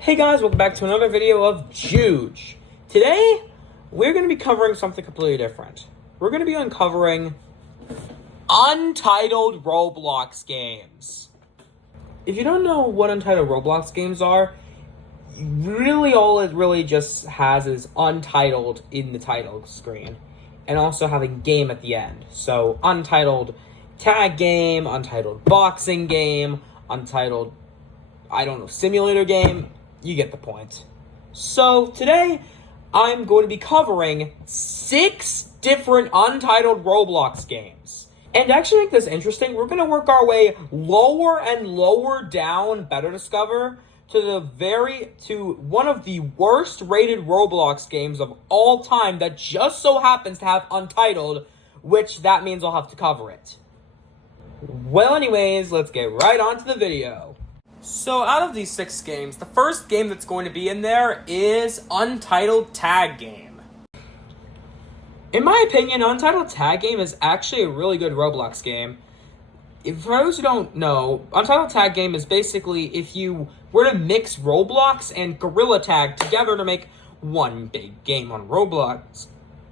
Hey guys, welcome back to another video of Juge. Today, we're going to be covering something completely different. We're going to be uncovering Untitled Roblox games. If you don't know what Untitled Roblox games are, really all it really just has is Untitled in the title screen. And also having game at the end. So, Untitled Tag Game, Untitled Boxing Game, Untitled, simulator game. You get the point. So, today, I'm going to be covering 6 different Untitled Roblox games. And to actually make this interesting, we're going to work our way lower and lower down Better Discover to one of the worst rated Roblox games of all time that just so happens to have Untitled, which that means I'll have to cover it. Well, anyways, let's get right on to the video. So, out of these 6 games, the first game that's going to be in there is Untitled Tag Game. In my opinion, Untitled Tag Game is actually a really good Roblox game. For those who don't know, Untitled Tag Game is basically if you were to mix Roblox and Gorilla Tag together to make one big game on Roblox.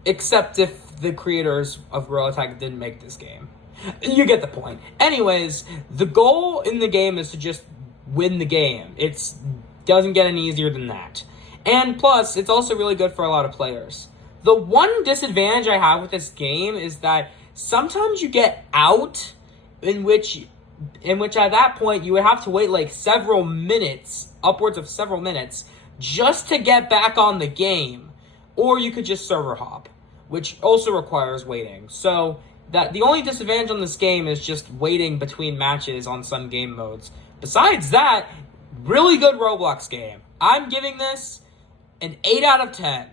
Except if the creators of Gorilla Tag didn't make this game. You get the point. Anyways, the goal in the game is to just win the game. It doesn't get any easier than that. And plus, it's also really good for a lot of players. The one disadvantage I have with this game is that sometimes you get out, in which at that point you would have to wait like several minutes, upwards of several minutes, just to get back on the game. Or you could just server hop, which also requires waiting. So that the only disadvantage on this game is just waiting between matches on some game modes. Besides that, really good Roblox game. I'm giving this an 8 out of 10.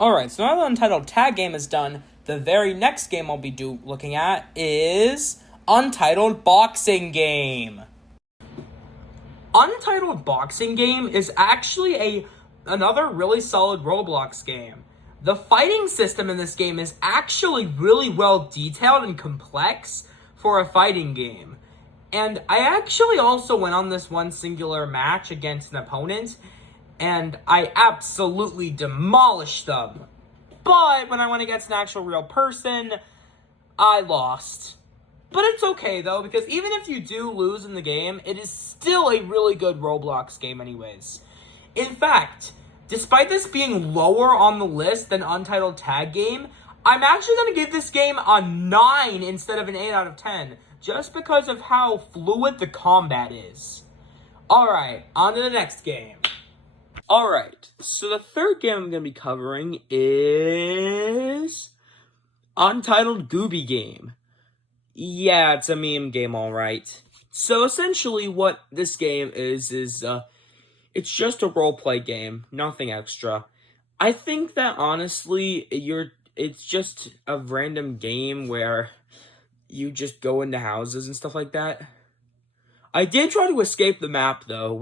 Alright, so now the Untitled Tag Game is done, the very next game I'll be looking at is Untitled Boxing Game. Untitled Boxing Game is actually another really solid Roblox game. The fighting system in this game is actually really well detailed and complex for a fighting game. And I actually also went on this one singular match against an opponent, and I absolutely demolished them. But when I went against an actual real person, I lost. But it's okay, though, because even if you do lose in the game, it is still a really good Roblox game anyways. In fact, despite this being lower on the list than Untitled Tag Game, I'm actually going to give this game a 9 instead of an 8 out of 10. Just because of how fluid the combat is. Alright, on to the next game. Alright, so the third game I'm going to be covering is Untitled Gooby Game. Yeah, it's a meme game, alright. So essentially what this game is it's just a roleplay game, nothing extra. I think that honestly, it's just a random game where you just go into houses and stuff like that. I did try to escape the map, though,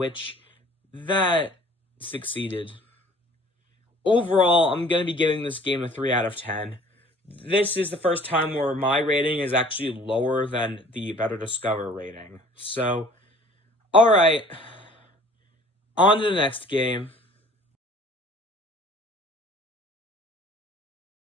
that succeeded. Overall, I'm going to be giving this game a 3 out of 10. This is the first time where my rating is actually lower than the Better Discover rating. So, alright. On to the next game.